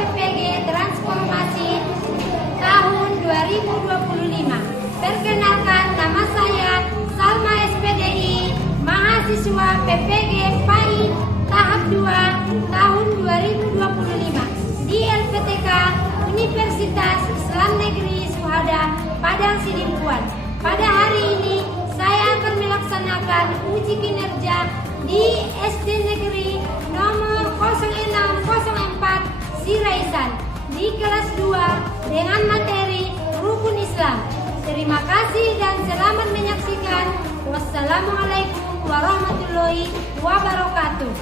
PPG Transformasi tahun 2025. Perkenalkan, nama saya Salma SPDI, mahasiswa PPG PAI tahap 2 tahun 2025 di LPTK Universitas Islam Negeri Suhada, Padang Sidimpuan. Pada hari ini saya akan melaksanakan uji kinerja di SD Negeri nomor 0604 Siraisan di kelas 2 dengan materi Rukun Islam. Terima kasih dan selamat menyaksikan. Wassalamualaikum warahmatullahi wabarakatuh.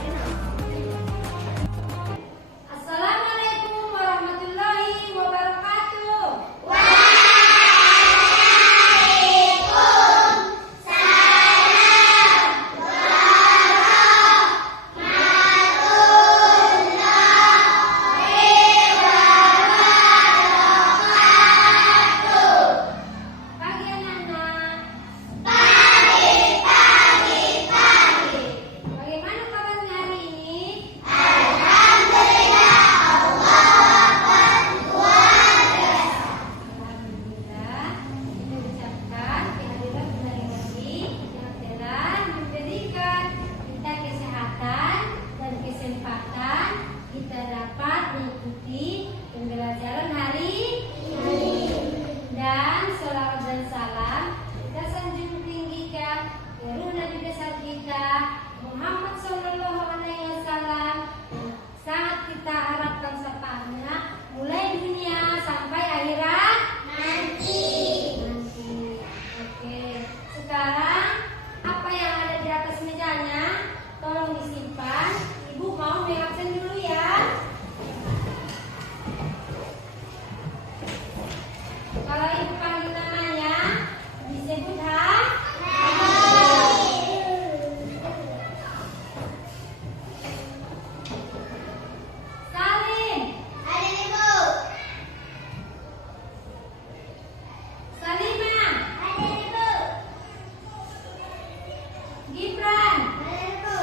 Assalamualaikum warahmatullahi wabarakatuh. Pembelajaran hari ini dan sholawat dan salam kita sanjung tinggikan kepada Nabi besar kita Muhammad Sallallahu Alaihi Wasallam. Sangat kita harapkan syafaatnya mulai dunia sampai akhirat nanti. Oke, sekarang apa yang ada di atas mejanya tolong disimpan. Ibu mau mengabsen dulu ya. Kalau ibu panggil namanya disebut Salim. Ada ibu. Salimah. Ada ibu. Gibran. Ada ibu.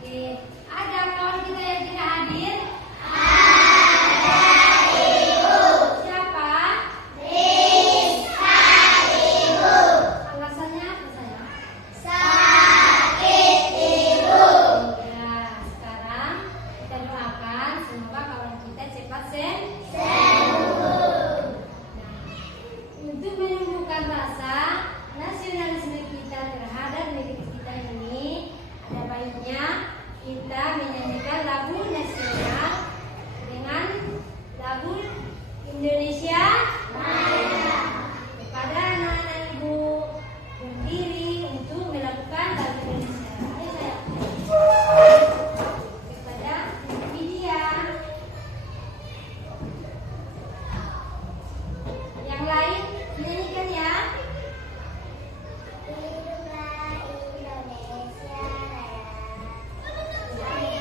Oke, ada kawan kita yang tidak hadir? Untuk menumbuhkan rasa nasionalisme kita terhadap negeri kita ini, ada baiknya kita menyanyikan lagu nasional dengan lagu Indonesia Raya. Kepada anak-anak ibu berdiri untuk melakukan lagu Indonesia Raya. Kepada Widya. Yang lain menyanyikan ya. Hiduplah Indonesia Raya.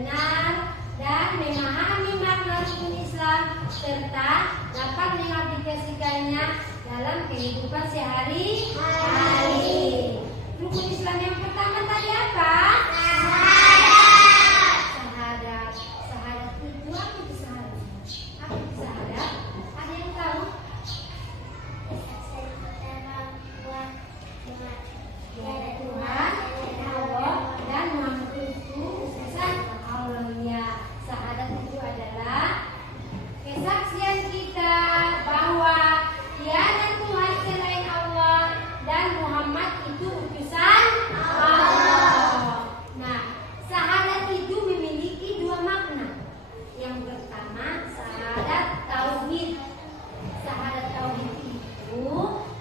benar dan memahami makna rukun Islam serta dapat mengaplikasikannya dalam kehidupan sehari-hari. Rukun Islam yang pertama tadi apa? Syahadat. Syahadat itu apa itu syahadat? Apa itu syahadat? Ada yang tahu? Tiada Tuhan, Allah dan Muhammad itu utusan Allah. Syahadat itu adalah kesaksian kita bahwa tiada Tuhan selain Allah dan Muhammad itu utusan Allah. Nah, syahadat itu memiliki dua makna. Yang pertama, syahadat tauhid. Syahadat tauhid itu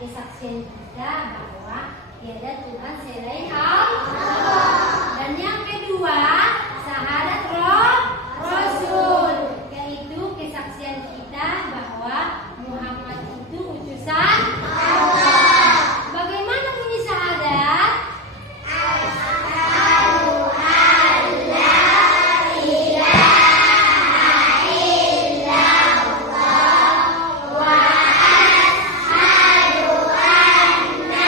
kesaksian kita bahwa tiada Tuhan selain Allah. Dan yang kedua, syahadat Rasul, yaitu kesaksian kita bahwa Muhammad itu utusan Allah. Bagaimana bunyi syahadat? Asyhadu an la ilaha illallah wa asyhadu anna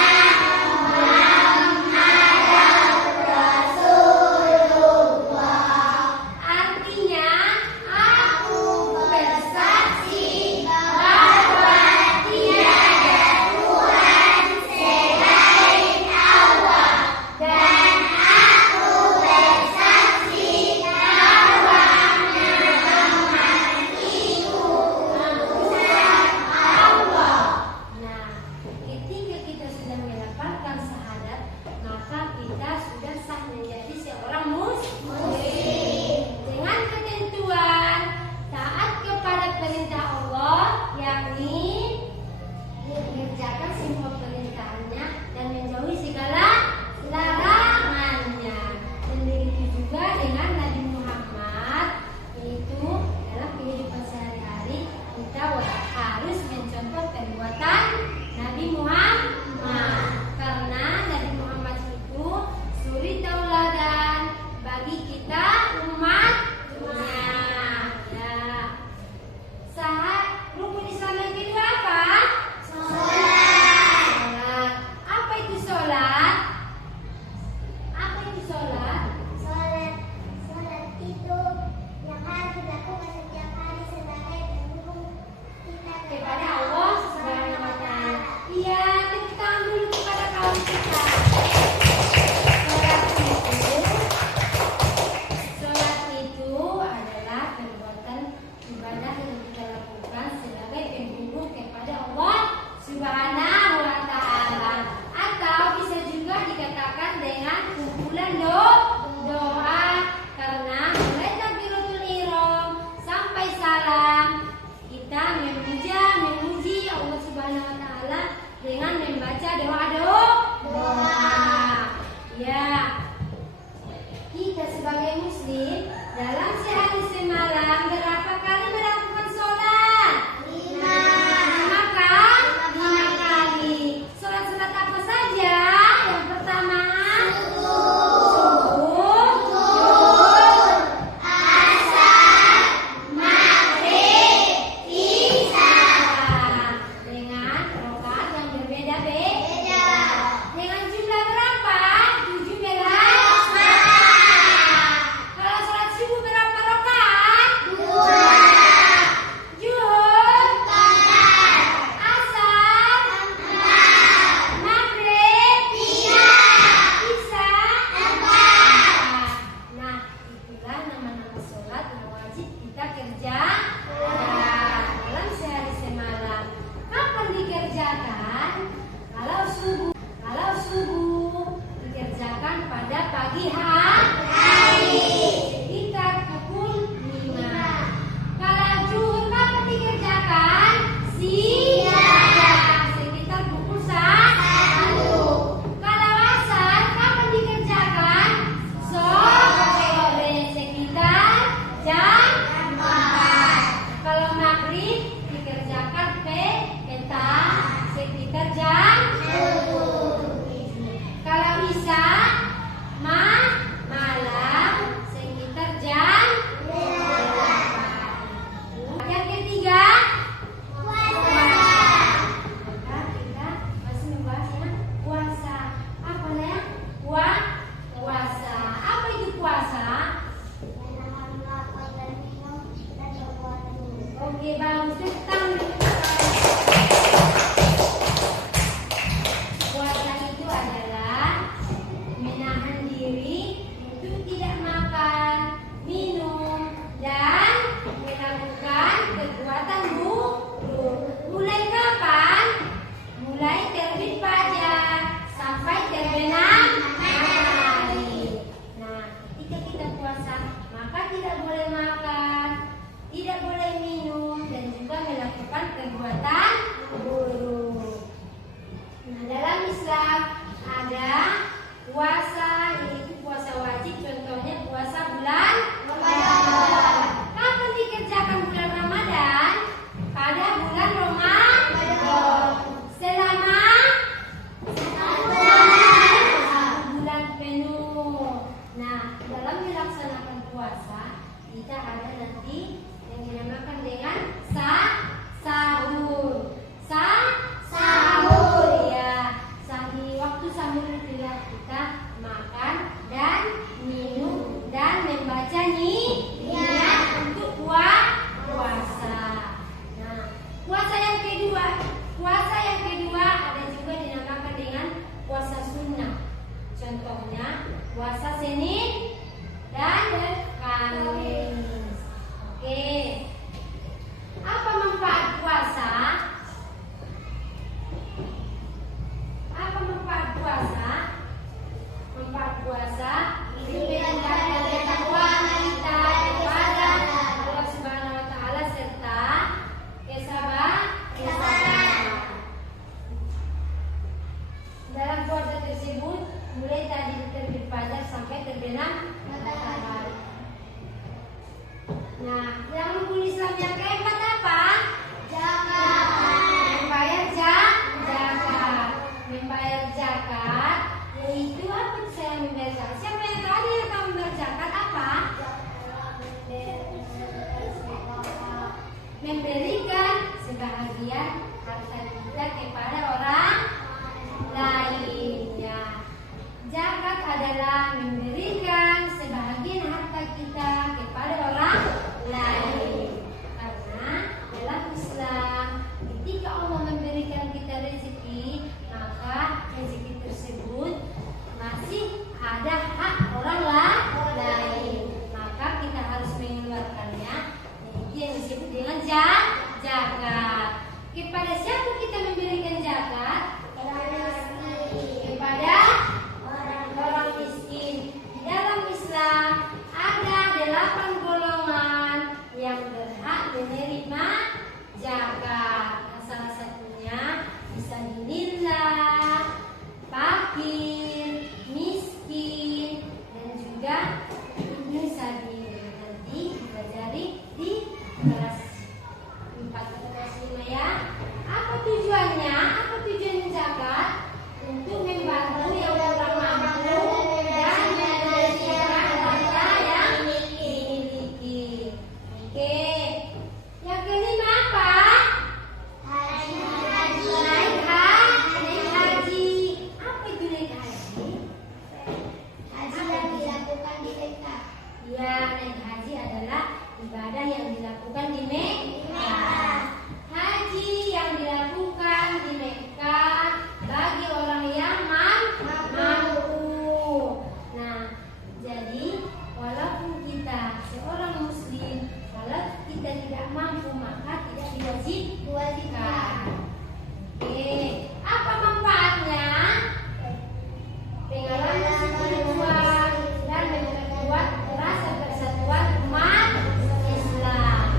Muhammadan Rasulullah. Artinya, aku bersaksi bahwa tiada Tuhan selain Allah dan aku bersaksi bahwa Muhammad itu utusan Allah. Nah, ketika kita sudah mendapatkan syahadat, maka kita sudah sah menjadi seorang muslim dengan ketentuan taat kepada perintah Allah, yakni mengerjakan semua perintahnya dan menjauhi segala larangannya. Dan begitu juga dengan Nabi Muhammad, yaitu dalam kehidupan sehari-hari kita harus mencontoh perbuatan Nabi Muhammad, karena Nabi Muhammad itu suri tauladan bagi kita umatnya. Ya. Rukun Islam yang kedua apa? Sholat. Apa itu sholat? Apa itu sholat? Sholat itu yang harus dilakukan setiap hari sebagai pendukung kita Kepada Allah Subhanahu wa Ta'ala. Iya, tepuk tangan dulu kepada kaum kita. Sholat itu adalah perbuatan ibadah yang kita lakukan sebagai pendukung kepada Allah Subhanahu wa Ta'ala, atau bisa juga dikatakan dengan kumpulan doa, karena mulai takbiratul ihram sampai salam kita memuji Allah Subhanahu wa Ta'ala dengan membaca doa. Ya, kita sebagai muslim dalam sehari semalam berapa kali melakukan sholat? 5 kali. Sholat apa saja? Yang pertama, subuh, zuhur, asar, maghrib, isya, dengan rakaat yang berbeda-beda. Dengan jumlah berapa? 17 rakaat. Kalau sholat subuh berapa rakaat? puasa, kita ada nanti yang dinamakan dengan sahur. Sahur ya. Di waktu sahur itulah kita makan dan minum dan membaca niat untuk puasa. Nah, puasa yang kedua ada juga dinamakan dengan puasa sunnah. Contohnya puasa Senin dan Kamis. Oke. Apa manfaat puasa? Manfaat puasa itu meningkatkan ketakwaan kita kepada Allah Subhanahu wa taala serta kesabaran. Dalam puasa tersebut mulai tadi terbit fajar sampai terbenam matahari. Nah, yang rukun Islam yang keempat apa? Membayar zakat, yaitu apa itu saya membayar zakat? Siapa yang tahu yang kamu membayar zakat apa? Memberikan sebahagian harta kita kepada orang lain. Ya. Zakat adalah memberikan sebahagian harta kita kepada orang lain. Karena dalam Islam, ketika Allah memberikan kita rezeki, maka rezeki tersebut masih ada hak orang lain. Maka kita harus mengeluarkannya. Itu yang disebut dengan zakat. Kepada siapa kita memberikan zakat? Kepada orang miskin. Di dalam Islam ada 8 golongan yang berhak menerima zakat. Salah satunya bisa dinilai fakir, miskin, dan juga ibnu sabil. Nanti dipelajari di kelas 4 atau kelas 5 ya. Apa tujuannya? Apa tujuan zakat? Untuk membantu yang kurang mampu dan menyediakan harta yang dimiliki. Oke. Yang kelima apa? Naik haji. Apa itu naik haji? Haji yang dilakukan di Mekah. Ya, naik haji adalah ibadah yang dilakukan di Mekah. Haji yang dilakukan di Mekah bagi orang yang mampu. Nah, jadi walaupun kita seorang muslim, kalau kita tidak mampu maka tidak diwajibkan. Oke, apa manfaatnya? Pengalaman spiritual dan memperkuat rasa persatuan umat Islam.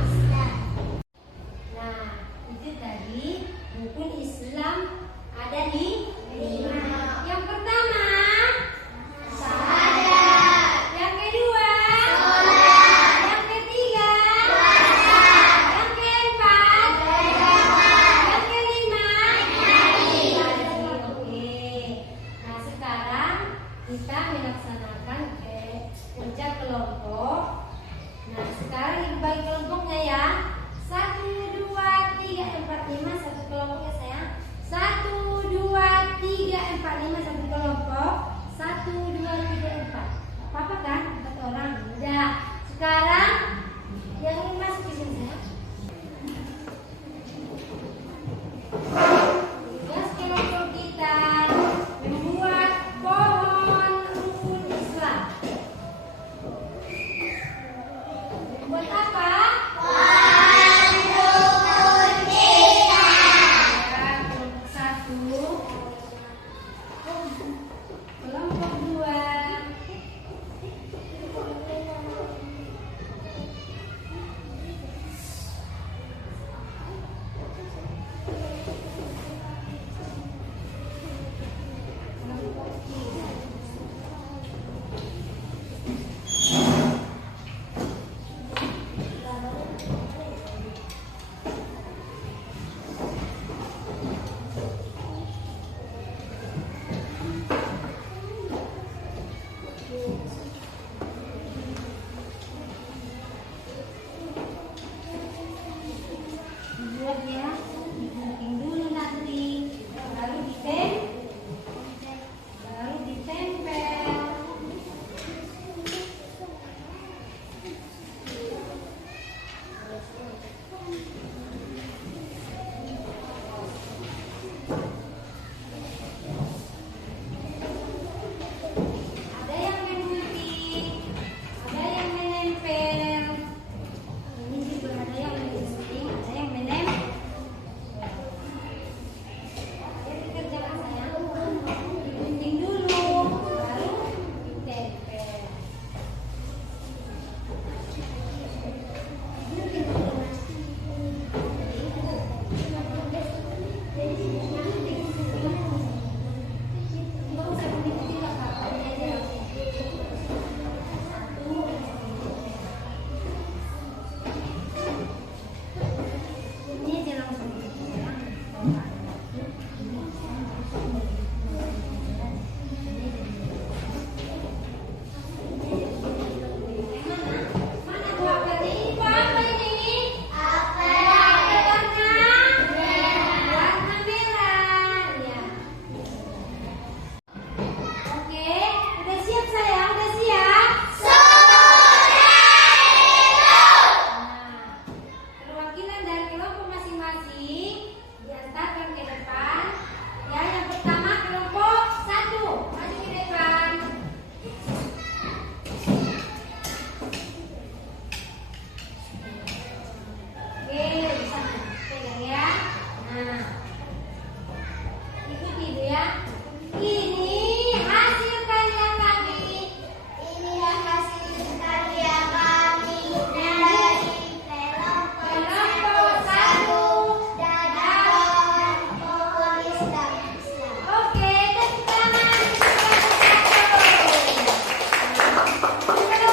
Kita